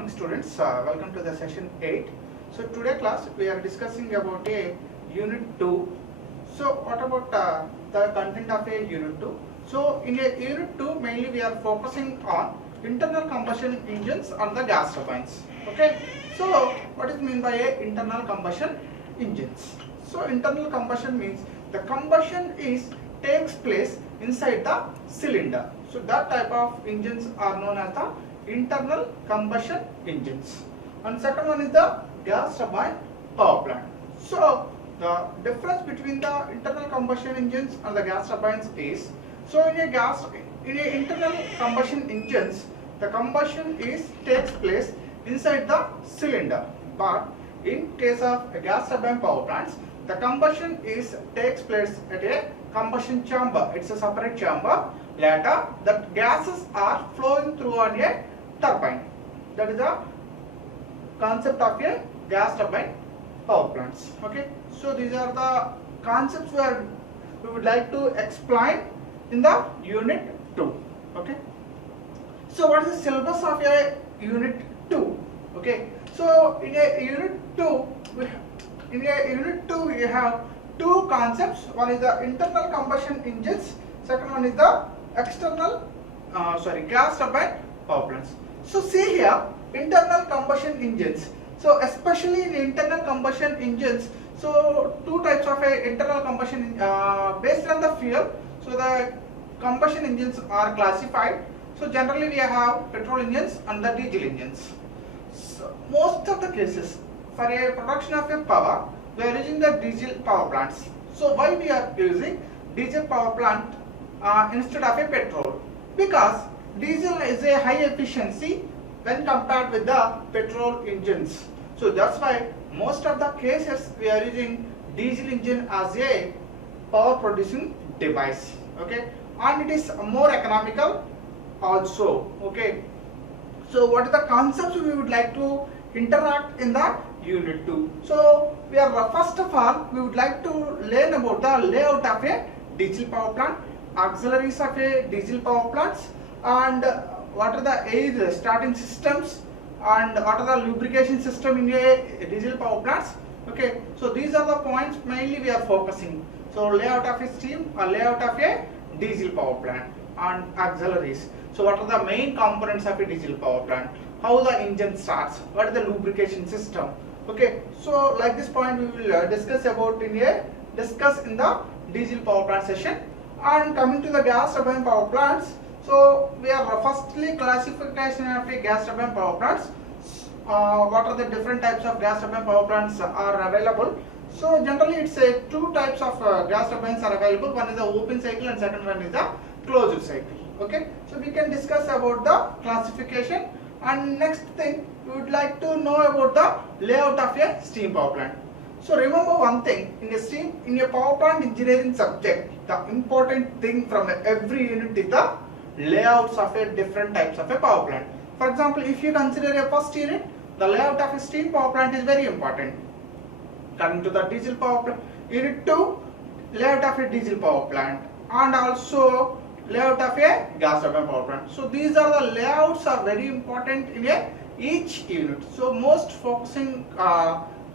morning students, welcome to the session 8. So today class we are discussing about a unit 2. So what about the content of a unit 2? So in a unit 2 mainly we are focusing on internal combustion engines and the gas turbines. Okay, so what is meant by a internal combustion engines? So internal combustion means the combustion takes place inside the cylinder. So that type of engines are known as the internal combustion engines. And second one is the gas turbine power plant. So the difference between the internal combustion engines and the gas turbines is, so in a internal combustion engines, the combustion takes place inside the cylinder, but in case of a gas turbine power plants, the combustion takes place at a combustion chamber. It's a separate chamber. Later, the gases are flowing through on a turbine. That is the concept of a gas turbine power plants. Okay, so these are the concepts we would like to explain in the unit 2. Okay, so what is the syllabus of a unit 2? Okay, so in a unit 2 we have two concepts. One is the internal combustion engines, second one is the gas turbine power plants. So see here, internal combustion engines. So especially in internal combustion engines, so two types of internal combustion based on the fuel. So the combustion engines are classified. So generally we have petrol engines and the diesel engines. So most of the cases for a production of a power, we are using the diesel power plants. So why we are using diesel power plant instead of a petrol? Because diesel is a high efficiency when compared with the petrol engines. So that's why most of the cases we are using diesel engine as a power producing device. Okay, and it is more economical also. Okay, so what are the concepts we would like to interact in the unit 2? So we are first of all we would like to learn about the layout of a diesel power plant, auxiliaries of a diesel power plants, and what are the air starting systems, and what are the lubrication system in a diesel power plants. Okay, so these are the points mainly we are focusing. So layout of a steam or layout of a diesel power plant and auxiliaries. So what are the main components of a diesel power plant, how the engine starts, what is the lubrication system. Okay, so like this point we will discuss in the diesel power plant session. And coming to the gas turbine power plants, so we are firstly classification of a gas turbine power plants. What are the different types of gas turbine power plants are available? So generally it's two types of gas turbines are available. One is the open cycle and second one is the closed cycle. Okay, so we can discuss about the classification. And next thing we would like to know about the layout of a steam power plant. So remember one thing, in a power plant engineering subject, the important thing from every unit is the layouts of a different types of a power plant. For example, if you consider a first unit, the layout of a steam power plant is very important. Coming to the diesel power plant, unit 2, layout of a diesel power plant, and also layout of a gas turbine power plant. So these are the layouts are very important in each unit. So most focusing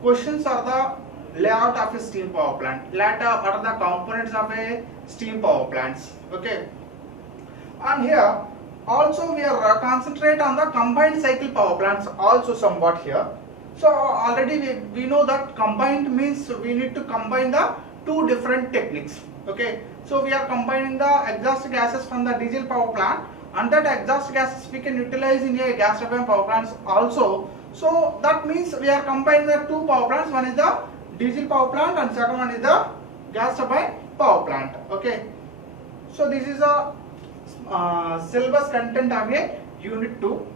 questions are the layout of a steam power plant. Later, what are the components of a steam power plants? Okay, and here also we are concentrate on the combined cycle power plants also somewhat here. So already we know that combined means we need to combine the two different techniques. Okay, so we are combining the exhaust gases from the diesel power plant, and that exhaust gases we can utilize in a gas turbine power plants also. So that means we are combining the two power plants. One is the diesel power plant and second one is the gas turbine power plant. Okay, so this is a syllabus content of a unit 2.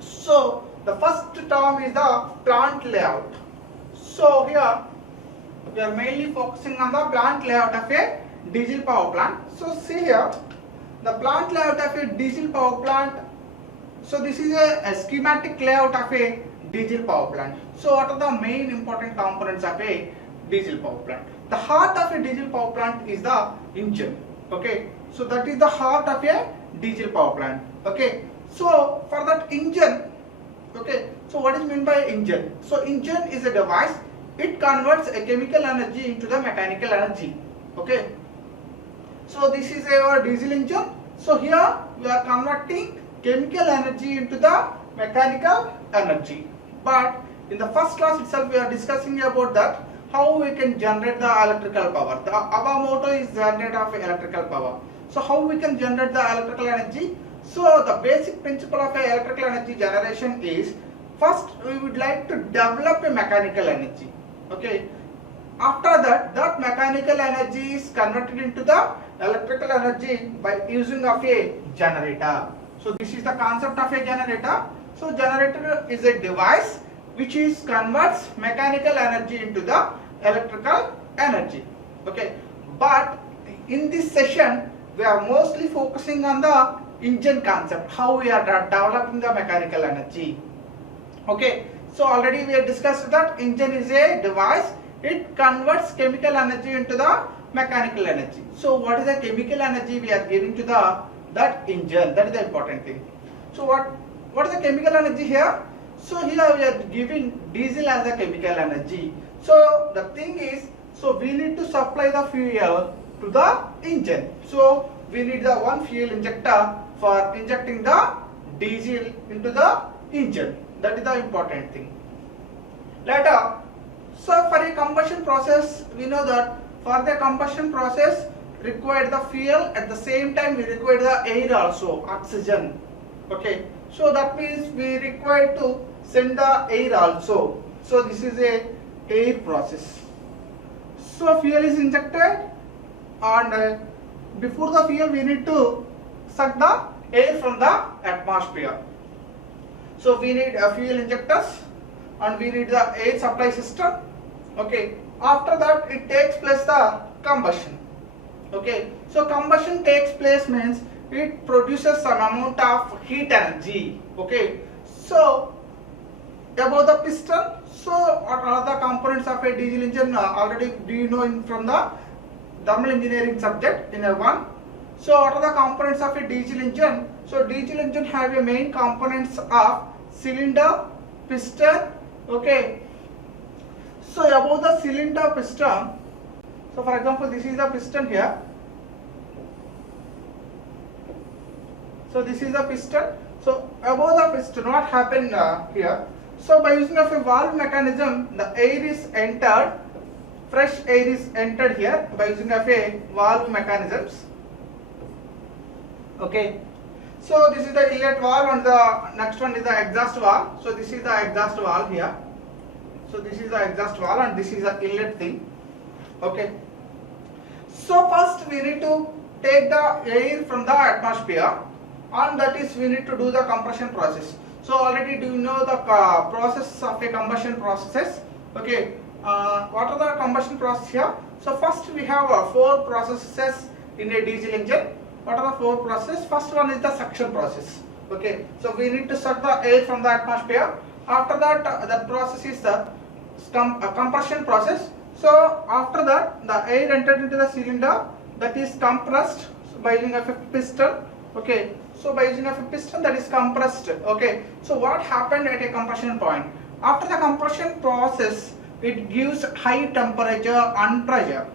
So the first term is the plant layout. So here we are mainly focusing on the plant layout of a diesel power plant. So see here, the plant layout of a diesel power plant. So this is a schematic layout of a diesel power plant. So what are the main important components of a diesel power plant? The heart of a diesel power plant is the engine. Okay, so that is the heart of a diesel power plant. Okay, so for that engine Okay, so what is meant by engine? So engine is a device. It converts a chemical energy into the mechanical energy. Okay, so this is our diesel engine. So here we are converting chemical energy into the mechanical energy. But in the first class itself we are discussing about that how we can generate the electrical power. Our motto is generate of electrical power. So how we can generate the electrical energy? So the basic principle of electrical energy generation is, first we would like to develop a mechanical energy. Okay. After that, that mechanical energy is converted into the electrical energy by using of a generator. So this is the concept of a generator. So generator is a device which is converts mechanical energy into the electrical energy. Okay, but in this session we are mostly focusing on the engine concept, how we are developing the mechanical energy. Okay, so already we have discussed that engine is a device. It converts chemical energy into the mechanical energy. So what is the chemical energy we are giving to that engine? That is the important thing. So what is the chemical energy here? So here we are giving diesel as a chemical energy. So the thing is, so we need to supply the fuel to the engine. So we need the one fuel injector for injecting the diesel into the engine. That is the important thing. Later, so for a combustion process, we know that for the combustion process required the fuel, at the same time we require the air also, oxygen. Okay, so that means we require to send the air also. So this is a air process. So fuel is injected, and before the fuel we need to suck the air from the atmosphere. So we need fuel injectors and we need the air supply system. Okay, after that it takes place the combustion. Okay, so combustion takes place means it produces some amount of heat energy. Okay, so about the piston, so what are the components of a diesel engine? Already do you know from the thermal engineering subject in A1. So what are the components of a diesel engine? So diesel engine have a main components of cylinder, piston. Okay, so about the cylinder, piston, so for example this is the piston here. So this is the piston. So above the piston, what happened here? So by using of a valve mechanism, the air is entered, fresh air is entered here by using of a valve mechanisms. Okay, so this is the inlet valve and the next one is the exhaust valve. So this is the exhaust valve here. So this is the exhaust valve and this is the inlet thing. Okay, so first we need to take the air from the atmosphere, and that is we need to do the compression process. So already do you know the process of a combustion processes? Okay, what are the combustion process here? So first we have 4 processes in a diesel engine. What are the 4 processes? First one is the suction process. Okay, so we need to suck the air from the atmosphere. After that the process is the compression process. So after that the air entered into the cylinder, that is compressed by using of a piston. Okay, so by using of a piston, that is compressed. Okay, so what happened at a compression point? After the compression process, it gives high temperature and pressure.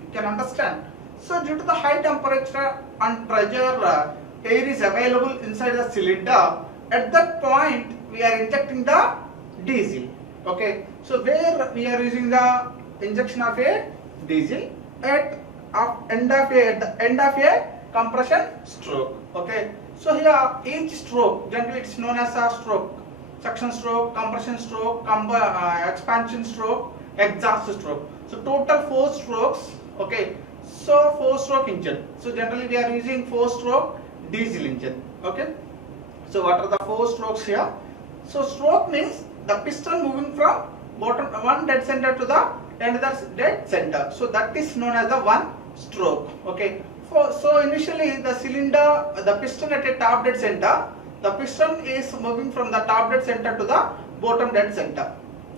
You can understand. So due to the high temperature and pressure, air is available inside the cylinder. At that point we are injecting the diesel. Okay, so where we are using the injection of a diesel at the end of a compression stroke. Okay, so here each stroke, generally it's known as a stroke: suction stroke, compression stroke, expansion stroke, exhaust stroke. So total 4 strokes. Okay, so 4-stroke engine. So generally we are using 4-stroke diesel engine. Okay, so what are the 4 strokes here? So stroke means the piston moving from bottom one dead center to the another dead center. So that is known as the 1 stroke. Okay, so initially the cylinder, the piston at a top dead center, the piston is moving from the top dead center to the bottom dead center.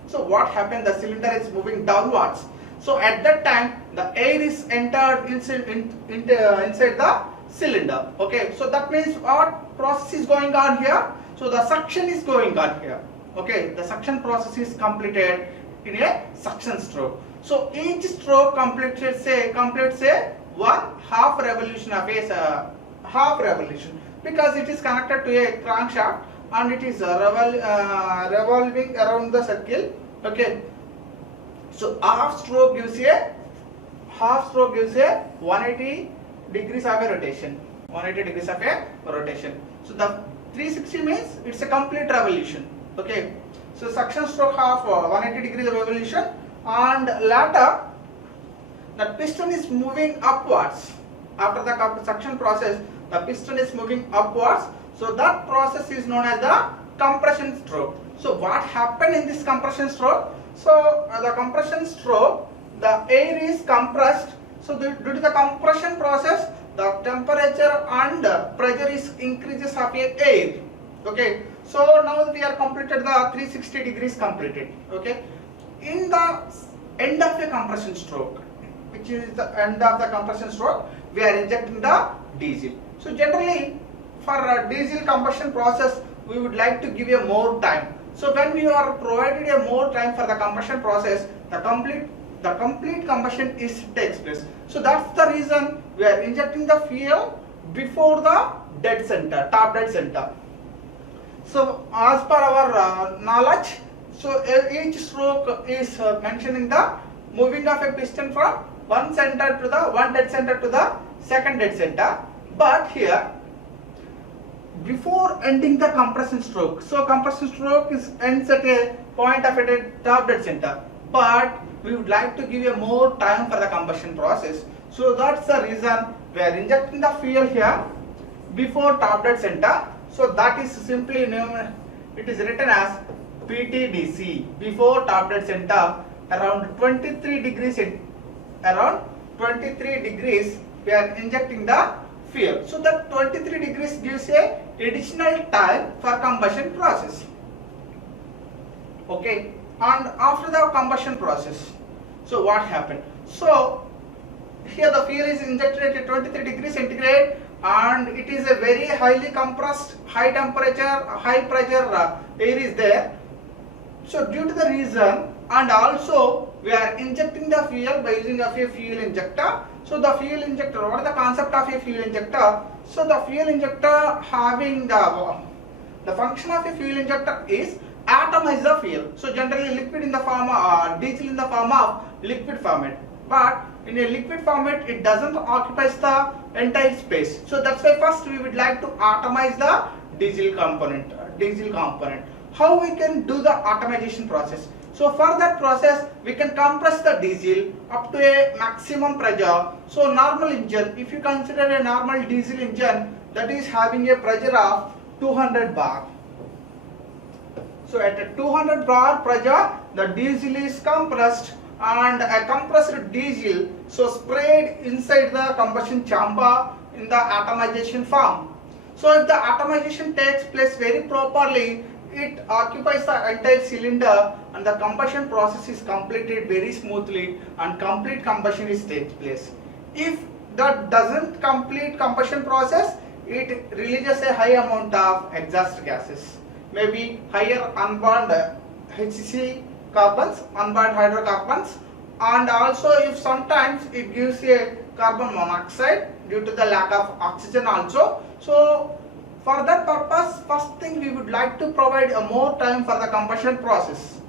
So what happened? The cylinder is moving downwards. So at that time the air is entered inside the cylinder. Okay, so that means what process is going on here? So the suction is going on here. Okay, the suction process is completed in a suction stroke. So each stroke completes a one half revolution of a half revolution, because it is connected to a crankshaft and it is revolving around the circle. Okay, so half stroke gives a 180 degrees of a rotation. 180 degrees of a rotation. So the 360 means it's a complete revolution. Okay, so suction stroke half 180 degrees revolution, and later the piston is moving upwards. After the suction process, the piston is moving upwards. So that process is known as the compression stroke. So what happened in this compression stroke? So the compression stroke, the air is compressed. So due to the compression process, the temperature and pressure is increases of air. Okay, so now we are completed the 360 degrees completed. Okay, in the end of the compression stroke, which is the end of the compression stroke, we are injecting the diesel. So generally for a diesel combustion process, we would like to give a more time. So when we are provided a more time for the combustion process, the complete combustion takes place. So that's the reason we are injecting the fuel before the dead center, top dead center. So as per our knowledge, so each stroke is mentioning the moving of a piston from one dead center to the second dead center. But here, before ending the compression stroke, so compression stroke ends at a point of a top dead center, but we would like to give a more time for the combustion process. So that's the reason we are injecting the fuel here before top dead center. So that is simply known, it is written as PTDC, before top dead center, around 23 degrees we are injecting the fuel. So that 23 degrees gives a additional time for combustion process. Okay, and after the combustion process, so what happened? So here the fuel is injected at 23 degrees centigrade, and it is a very highly compressed, high temperature, high pressure air is there. So due to the reason, and also we are injecting the fuel by using of a fuel injector. So the fuel injector, what is the concept of a fuel injector? So the fuel injector having the function of a fuel injector is atomize the fuel. So generally liquid in the form of diesel in the form of liquid format, but in a liquid format it doesn't occupy the entire space. So that's why first we would like to atomize the diesel component. How we can do the atomization process? So for that process, we can compress the diesel up to a maximum pressure. So normal engine, if you consider a normal diesel engine, that is having a pressure of 200 bar. So at a 200 bar pressure, the diesel is compressed, and a compressed diesel so sprayed inside the combustion chamber in the atomization form. So if the atomization takes place very properly, it occupies the entire cylinder and the combustion process is completed very smoothly and complete combustion takes place. If that doesn't complete combustion process, it releases a high amount of exhaust gases, maybe higher unburned HC carbons, unburned hydrocarbons, and also if sometimes it gives a carbon monoxide due to the lack of oxygen also. So for that purpose, first thing we would like to provide a more time for the combustion process.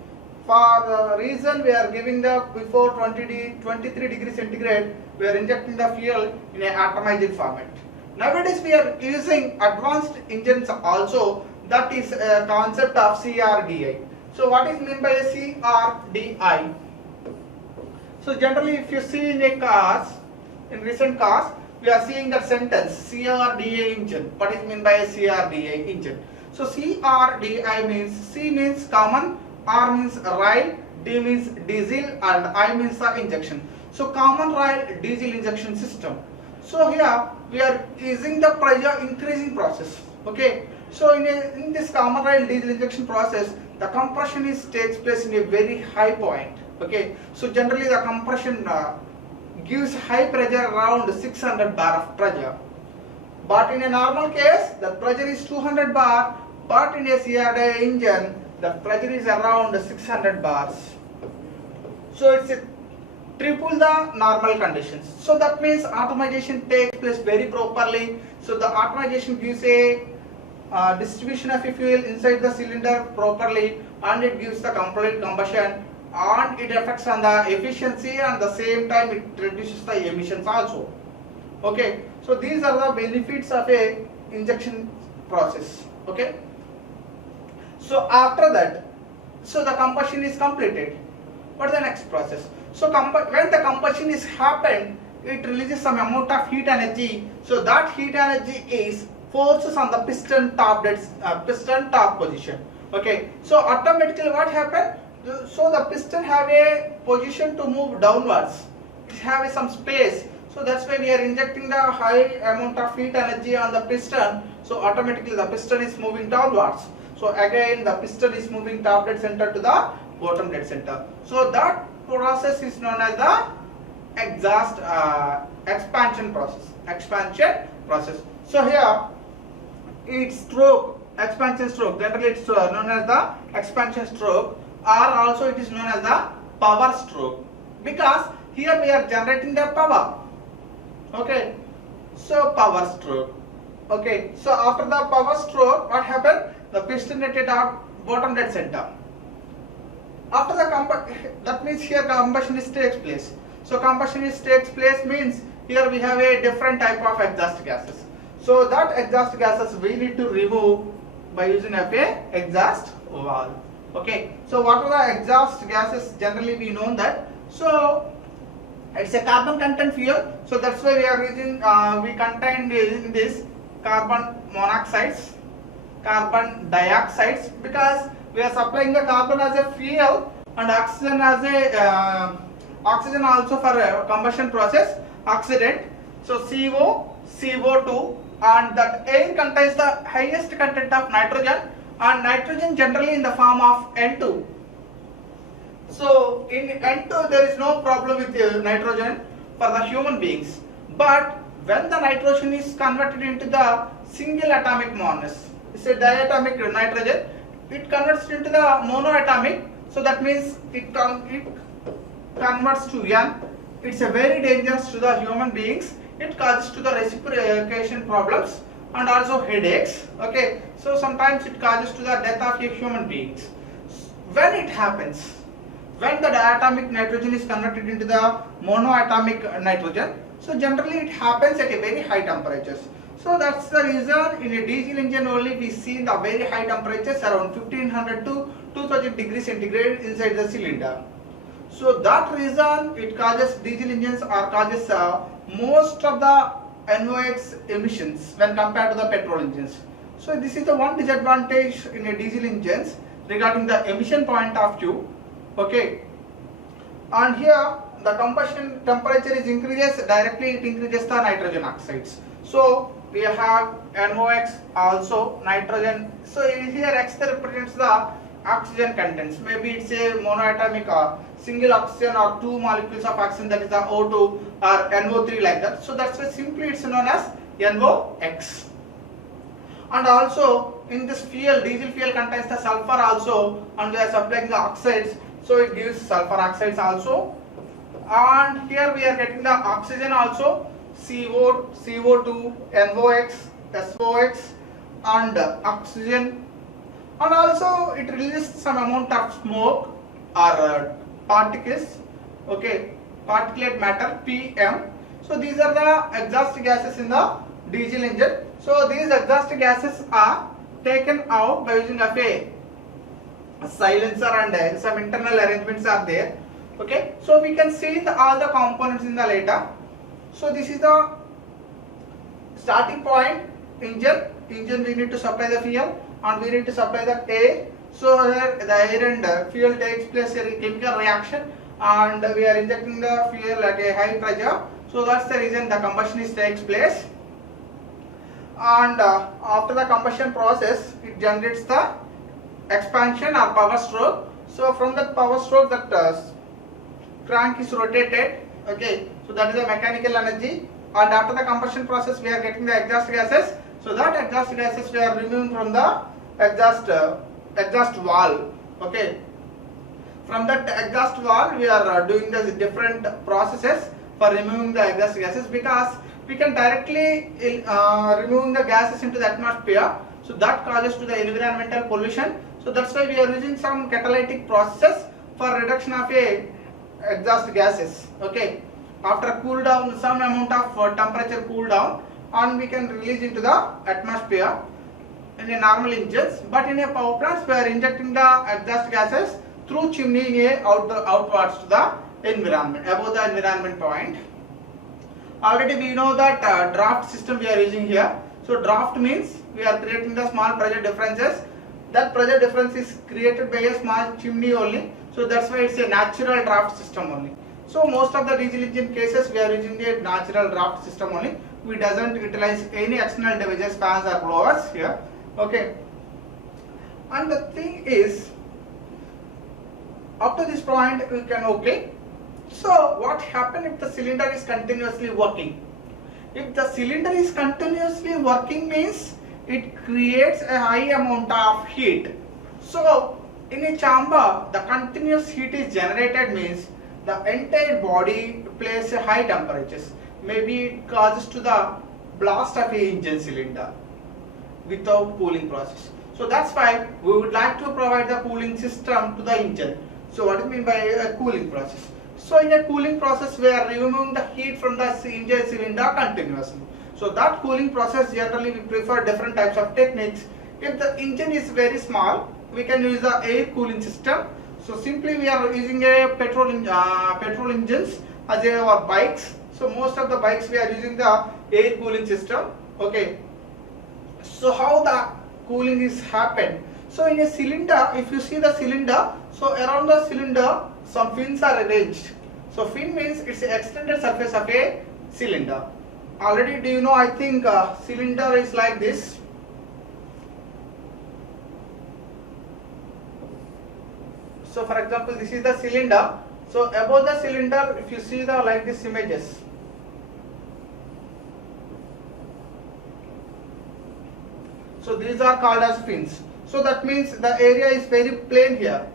For the reason we are giving the before 23 degrees centigrade, we are injecting the fuel in a atomized format. Nowadays we are using advanced engines also, that is a concept of CRDI. So what is meant by a CRDI? So generally if you see in recent cars, we are seeing that sentence CRDI engine. What is meant by a CRDI engine? So CRDI means C means common, R means rail, D means diesel, and I means the injection. So common rail diesel injection system. So here we are using the pressure increasing process. Okay. So in this common rail diesel injection process, the compression takes place in a very high point. Okay. So generally the compression gives high pressure around 600 bar of pressure, but in a normal case the pressure is 200 bar But in a CRD engine, the pressure is around 600 bars. So it's a triple the normal conditions. So that means atomization takes place very properly. So the atomization gives a distribution of a fuel inside the cylinder properly, and it gives the complete combustion, and it affects on the efficiency, and the same time it reduces the emissions also. Okay, so these are the benefits of a injection process. Okay, so after that, so the combustion is completed. What is the next process? So when the combustion is happened, it releases some amount of heat energy. So that heat energy is forces on the piston top position. Okay, so automatically what happened? So the piston have a position to move downwards. It have some space. So that's why we are injecting the high amount of heat energy on the piston. So automatically the piston is moving downwards. So again the piston is moving top dead center to the bottom dead center. So that process is known as the expansion process. So here it's expansion stroke. Generally it's known as the expansion stroke, or also it is known as the power stroke, because here we are generating the power. Okay, so power stroke. Okay, so after the power stroke, what happened? The piston at the bottom dead center. After the that means here combustion takes place. So combustion takes place means here we have a different type of exhaust gases. So that exhaust gases we need to remove by using a exhaust valve. Okay, so what are the exhaust gases? Generally we know that. So it's a carbon content fuel. So that's why we are using we contain in this carbon monoxides, carbon dioxides, because we are supplying the carbon as a fuel and oxygen as a oxygen also for a combustion process oxidant. So CO, CO2, and that air contains the highest content of nitrogen, and nitrogen generally in the form of N2. So in N2 there is no problem with nitrogen for the human beings, but when the nitrogen is converted into the single atomic monomer, it's a diatomic nitrogen, it converts into the monoatomic. So that means it converts to N. It's a very dangerous to the human beings. It causes to the respiration problems and also headaches. Okay, so sometimes it causes to the death of a human beings. When it happens, when the diatomic nitrogen is converted into the monoatomic nitrogen, so generally it happens at a very high temperatures. So that's the reason in a diesel engine only we see the very high temperatures around 1500 to 2000 degrees centigrade inside the cylinder. So that reason it causes diesel engines or causes most of the NOx emissions when compared to the petrol engines. So this is the one disadvantage in a diesel engines regarding the emission point of view. Okay, and here the combustion temperature is increases directly, it increases the nitrogen oxides. So we have NOx, also nitrogen. So here X represents the oxygen contents. Maybe it's a monoatomic or single oxygen or two molecules of oxygen, that is the O2 or NO3 like that. So that's why simply it's known as NOx. And also in this fuel, diesel fuel contains the sulfur also, and we are supplying the oxides, so it gives sulfur oxides also. And here we are getting the oxygen also, CO2, NOx, SOx, and oxygen. And also it releases some amount of smoke or particles, okay, particulate matter, PM. So these are the exhaust gases in the diesel engine. So these exhaust gases are taken out by using of a silencer, and some internal arrangements are there. Okay, so we can see all the components in the later. So this is the starting point. Engine we need to supply the fuel, and we need to supply the air. So here the air and fuel takes place in a chemical reaction, and we are injecting the fuel at a high pressure. So that's the reason the combustion takes place. And after the combustion process, it generates the expansion or power stroke. So from that power stroke, that crank is rotated. Okay, so that is the mechanical energy. And after the combustion process, we are getting the exhaust gases. So that exhaust gases we are removing from the exhaust valve. Okay, from that exhaust valve we are doing the different processes for removing the exhaust gases, because we can directly remove the gases into the atmosphere, so that causes to the environmental pollution. So that's why we are using some catalytic processes for reduction of a exhaust gases. Okay, after cool down, some amount of temperature cool down, and we can release into the atmosphere in a normal engines. But in a power plants we are injecting the exhaust gases through chimney outwards to the environment, above the environment point. Already we know that draft system we are using here. So draft means we are creating the small pressure differences. That pressure difference is created by a small chimney only. So that's why it's a natural draft system only. So most of the diesel engine cases we are using a natural draft system only. We doesn't utilize any external devices, fans or blowers here. Okay. And the thing is, up to this point we can okay. So what happens if the cylinder is continuously working? If the cylinder is continuously working means it creates a high amount of heat. So in a chamber the continuous heat is generated means the entire body plays a high temperatures. Maybe it causes to the blast of a engine cylinder without cooling process. So that's why we would like to provide the cooling system to the engine. So what do you mean by a cooling process? So in a cooling process we are removing the heat from the engine cylinder continuously. So that cooling process, generally we prefer different types of techniques. If the engine is very small, we can use the air cooling system. So simply we are using a petrol engines as our bikes. So most of the bikes we are using the air cooling system. Okay. So how the cooling is happened? So in a cylinder, if you see the cylinder, so around the cylinder some fins are arranged. So fin means it's an extended surface of a cylinder. Already do you know, I think cylinder is like this. So for example this is the cylinder. So above the cylinder if you see the like this images. So these are called as fins. So that means the area is very plain here.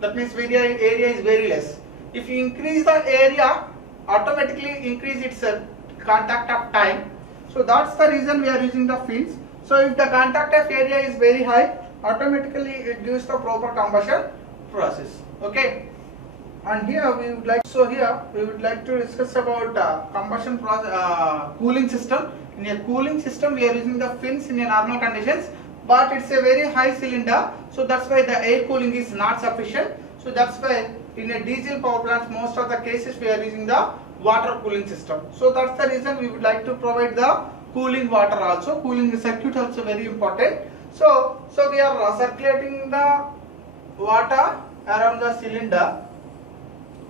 That means area is very less. If you increase the area, automatically increase its contact of time. So that's the reason we are using the fins. So if the contact of area is very high, automatically it gives the proper combustion process. Okay. And here we would like to discuss about combustion process, cooling system. In a cooling system we are using the fins in a normal conditions, but it's a very high cylinder, so that's why the air cooling is not sufficient. So that's why in a diesel power plants most of the cases we are using the water cooling system. So that's the reason we would like to provide the cooling water also. Cooling circuit also very important. So we are circulating the water around the cylinder.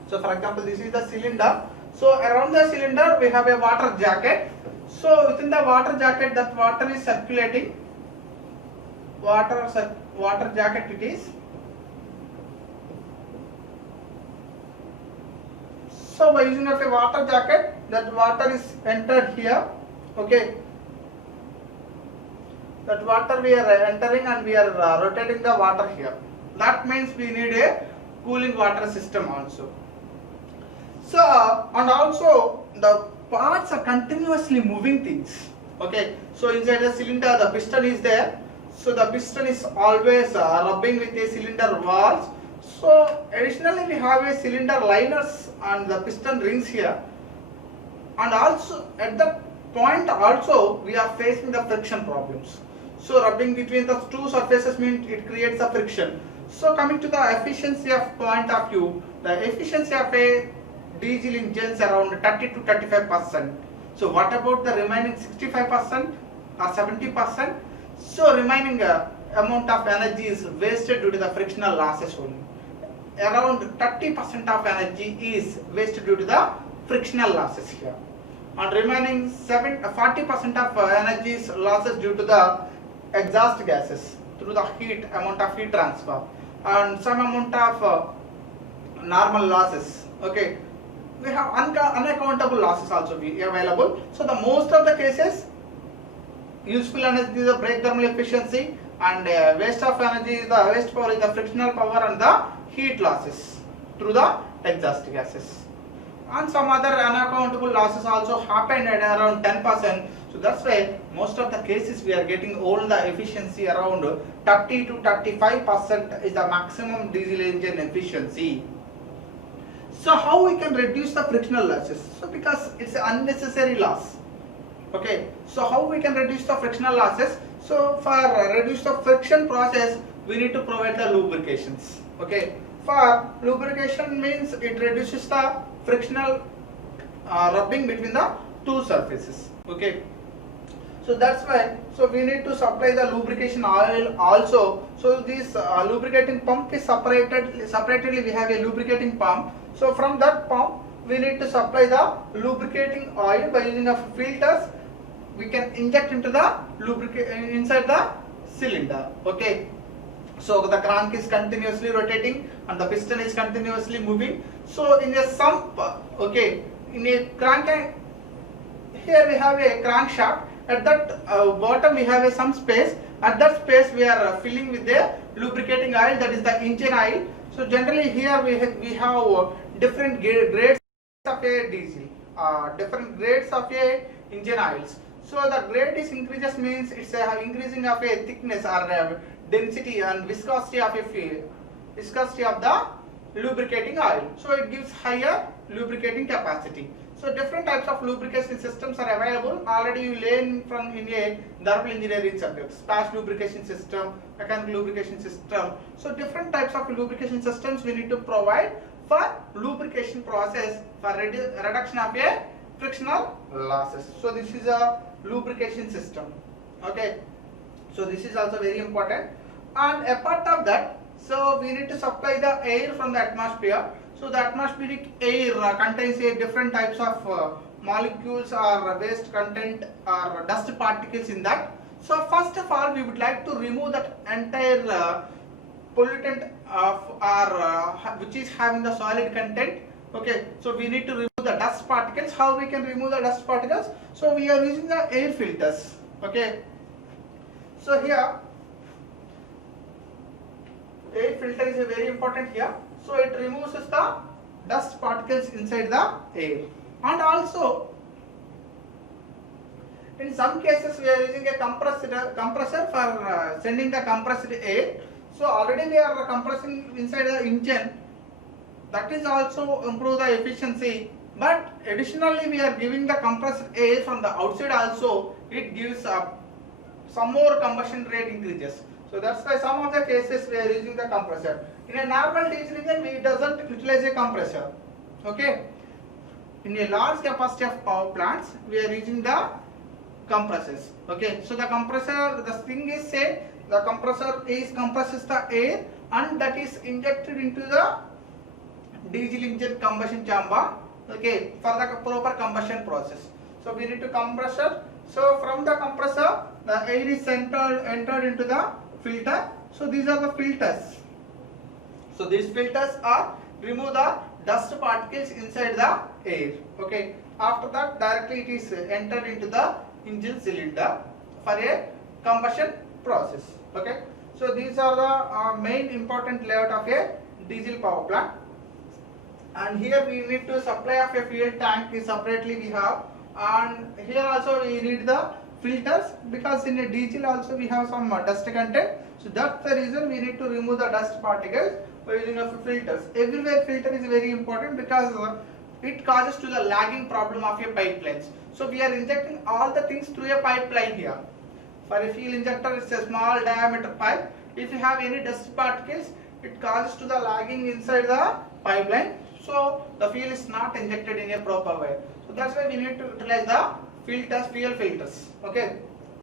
So for example this is the cylinder. So around the cylinder we have a water jacket. So within the water jacket that water is circulating. Water jacket it is. So by using of a water jacket, that water is entered here. Okay. That water we are entering and we are rotating the water here. That means we need a cooling water system also. So and also the parts are continuously moving things. Okay. So inside the cylinder the piston is there. So the piston is always rubbing with a cylinder walls. So additionally we have a cylinder liners and the piston rings here, and also at the point also we are facing the friction problems. So rubbing between the two surfaces means it creates a friction. So coming to the efficiency of point of view, the efficiency of a diesel engine is around 30 to 35%. So what about the remaining 65% or 70%? So remaining amount of energy is wasted due to the frictional losses only. Around 30% of energy is wasted due to the frictional losses here, and remaining 40% of energy is losses due to the exhaust gases through the amount of heat transfer, and some amount of normal losses. Okay, we have unaccountable losses also be available. So the most of the cases useful energy is the brake thermal efficiency, and waste of energy is the waste power is the frictional power and the heat losses through the exhaust gases. And some other unaccountable losses also happen at around 10%. So that's why most of the cases we are getting all the efficiency around 30 to 35% is the maximum diesel engine efficiency. So how we can reduce the frictional losses? So because it's an unnecessary loss. Okay. So how we can reduce the frictional losses? So for reduce the friction process, we need to provide the lubrications. Okay. For lubrication means it reduces the frictional rubbing between the two surfaces. Okay. So that's why, so we need to supply the lubrication oil also. So this lubricating pump is separately we have a lubricating pump. So from that pump we need to supply the lubricating oil by using of filters. We can inject into the inside the cylinder. Okay. So the crank is continuously rotating and the piston is continuously moving. So in a sump, okay, in a crank, here we have a crankshaft. At that bottom we have some space. At that space we are filling with the lubricating oil, that is the engine oil. So generally here we have different grades of a diesel, different grades of a engine oils. So the grade is increases means it's increasing of a thickness or density and viscosity of the lubricating oil. So it gives higher lubricating capacity. So different types of lubrication systems are available. Already you learn from in a thermal engineering subject, splash lubrication system, mechanical lubrication system. So different types of lubrication systems we need to provide for lubrication process for reduction of a frictional losses. So this is a lubrication system. Okay. So this is also very important. And apart of that, so we need to supply the air from the atmosphere. So the atmospheric air contains a different types of molecules or waste content or dust particles in that. So first of all, we would like to remove that entire pollutant which is having the solid content. Okay, so we need to remove the dust particles. How we can remove the dust particles? So we are using the air filters. Okay, so here air filter is very important here. So it removes the dust particles inside the air. And also in some cases we are using a compressor for sending the compressed air. So already we are compressing inside the engine. That is also improve the efficiency. But additionally we are giving the compressed air from the outside also. It gives some more combustion rate increases. So that's why some of the cases we are using the compressor. In a normal diesel engine, we doesn't utilize a compressor. Okay. In a large capacity of power plants, we are using the compressors. Okay. So the compressor, the thing is say the compressor compresses the air and that is injected into the diesel engine combustion chamber. Okay, for the proper combustion process. So we need to compressor. So from the compressor, the air is entered into the filter. So these are the filters. So these filters are remove the dust particles inside the air. Okay. After that, directly it is entered into the engine cylinder for a combustion process. Okay. So these are the main important layout of a diesel power plant. And here we need to supply of a fuel tank is separately we have, and here also we need the filters because in a diesel also we have some dust content. So that's the reason we need to remove the dust particles by using of filters. Everywhere filter is very important because it causes to the lagging problem of your pipelines. So we are injecting all the things through a pipeline here. For a fuel injector, it's a small diameter pipe. If you have any dust particles, it causes to the lagging inside the pipeline. So the fuel is not injected in a proper way. So that's why we need to utilize the filters, fuel filters. Okay.